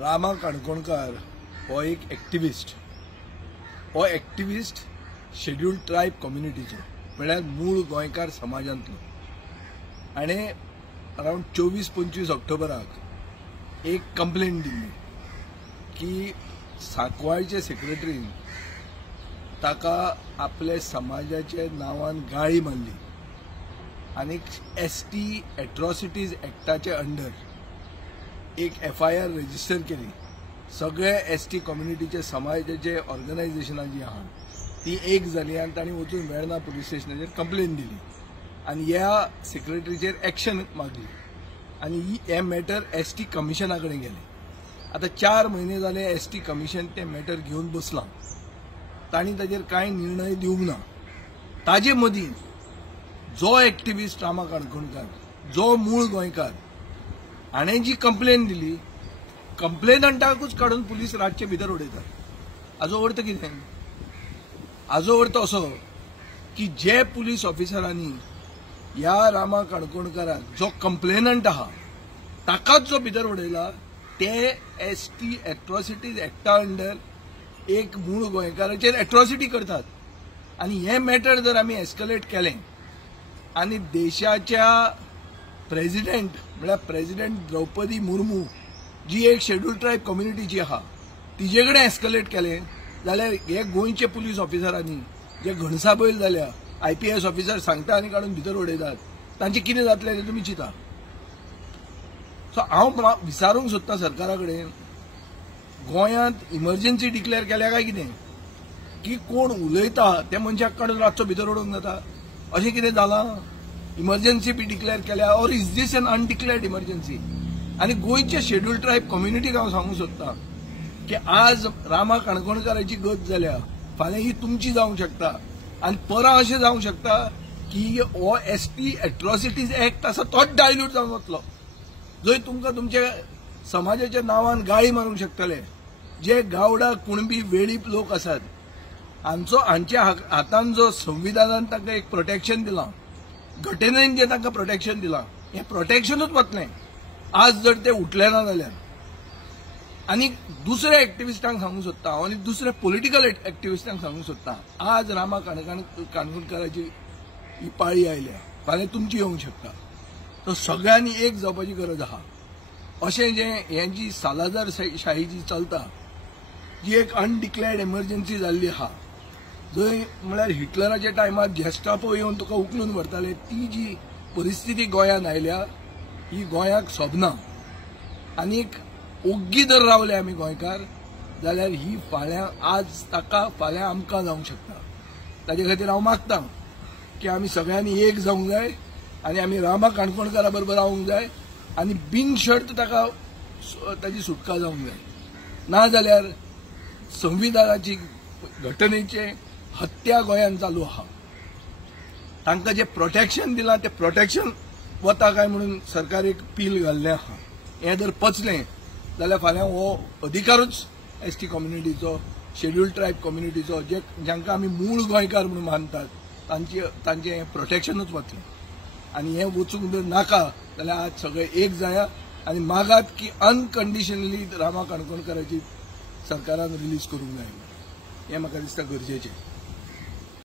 रामा काणकोणकार हो एक एक्टिविस्ट. हो एक्टिविस्ट शेड्यूल्ड ट्रायब कम्युनिटीचो म्हळ्यार मूळ गोंयकार समाजांतलो. आनी अरावंड 24-25 ऑक्टोबराक एक कंप्लेंट दिल्ली की सांकवाळचे सेक्रेटरीन ताका आपल्या समाजाचे नांवान गाळी मारली आनी एसटी एट्रॉसिटीज एक्टाचे अंडर एक FIR रजिस्टर केली. सगळे एसटी कम्युनिटीचे समाजाचे ऑर्गनायझेशनां जी आहा ती एक जाली आनी तांणी वचून वेर्णा पुलीस स्टेशनाचेर कंप्लेंट दिली आनी ह्या सेक्रेटरीचेर एक्शन मागली आनी हे मॅटर ST कमिशना कडेन गेले. आता 4 म्हयने जाले ST कमिशन ते मॅटर घेवन बसलां. तांणी ताचेर कांय निर्णय दिवंक ना. ताजे मदीं जो एक्टिविस्ट रामा काणकोणकार, जो मूळ गोंयकार, हाणें जी कंप्लेंट दिली, कंप्लेनंटाकूच काडून पुलीस रातचे भितर उडयतात. हाजो अर्थ कितें? हाजो अर्थ असो की जे पुलीस ऑफिसरांनी ह्या रामा काणकोणकाराक जो कंप्लेनंट आहा ताकाच जो भितर उडयला ते ST एट्रॉसिटीज एक्टा अंडर एक मूळ गोंयकाराचेर एट्रॉसिटी करतात. आनी हे मॅटर जर आमी एस्कलेट केलें आनी देशाच्या प्रेसिडेंट म्हळ्यार प्रेसिडेंट द्रौपदी मुर्मू जी एक शेड्यूल्ड ट्रायब कम्युनिटीची आहा तिजे कडेन एस्कलेट केलें जाल्यार हे गोंयचे पुलीस ऑफिसरांनी जे घणसाबैल जाल्या, IPS ऑफिसर सांगता आनी काडून भितर उडयतात, तांचें कितें जातलें तें तुमी चिंता. सो हांव विचारूंक सोदतां सरकारा कडेन, गोंयांत इमर्जन्सी डिक्लेअर केल्या काय कितें? की कोण उलयता त्या मनशाक काडून रातचो भितर उडोवंक जाता अशें कितें जालां? इमर्जन्सी बी डिक्लेअर केल्या or is this an undeclared emergency? आनी गोंयच्या शेड्यूल्ड ट्रायब कम्युनिटीक हांव सांगूंक सोदतां की आज रामा काणकोणकाराची गत जाल्या, फाल्यां ही तुमची जावंक शकता आनी परां अशें जावंक शकता की हो ST एट्रॉसिटीज एक्ट आसा तोच डायल्यूट जावन वतलो, जंय तुमकां तुमच्या समाजाच्या नांवान गाळी मारूंक शकतले. जे गावडा कुणबी वेळीप लोक आसात हांच्या हातान जो संविधानान तांकां एक प्रोटेक्शन दिलां, घटनेन जें तांकां प्रोटेक्शन दिलां, हें प्रोटेक्शनूच वतलें आज जर ते उठले ना जाल्यार. आनी दुसऱ्या एक्टिविस्टांक सांगूंक सोदतां हांव आनी दुसऱ्या पॉलिटिकल एक्टिविस्टांक सांगूंक सोदतां, आज रामा काणकोणकाराची ही पाळी आयल्या, फाल्यां तुमची येवंक शकता. तो सगळ्यांनी एक जावपाची गरज आहा. अशें जें हें जी सालाजार शाही जी चलता, जी एक अनडिक्लेअर्ड इमर्जन्सी जाल्ली आहा, जंय म्हळ्यार हिटलराच्या टायमार जेस्टापो येवन तुका उखलून व्हरताले, ती जी परिस्थिती गोंयांत आयल्या ही गोंयाक सोबना. आनीक ओग्गी जर रावले आमी गोंयकार जाल्यार ही फाल्यां आज ताका फाल्यां आमकां जावंक शकता. ताजे खातीर हांव मागतां की आमी सगळ्यांनी एक जावंक जाय आनी आमी रामा काणकोणकारा बरोबर रावंक जाय आनी बिनशर्त ताका ताची सुटका जावंक जाय. नाजाल्यार संविधानाची घटनेचे हत्या गोंयांत चालू आहा. तांकां जें प्रोटेक्शन दिलां तें प्रोटेक्शन वता काय म्हणून सरकार एक पील घाल्लें आहा. हें जर पचलें जाल्यार फाल्यां हो अधिकारूच ST कम्युनिटीचो, शेड्यूल्ड ट्रायब कम्युनिटीचो, जांकां आमी मूळ गोंयकार म्हणून मानतात, तांचें प्रोटेक्शनूच वतलें. आनी हें वचूंक जर नाका जाल्यार आज सगळे एक जाया आनी मागात की अनकंडिशनली रामा काणकोणकाराची सरकारान रिलीज करूंक जाय. हें म्हाका दिसता गरजेचें.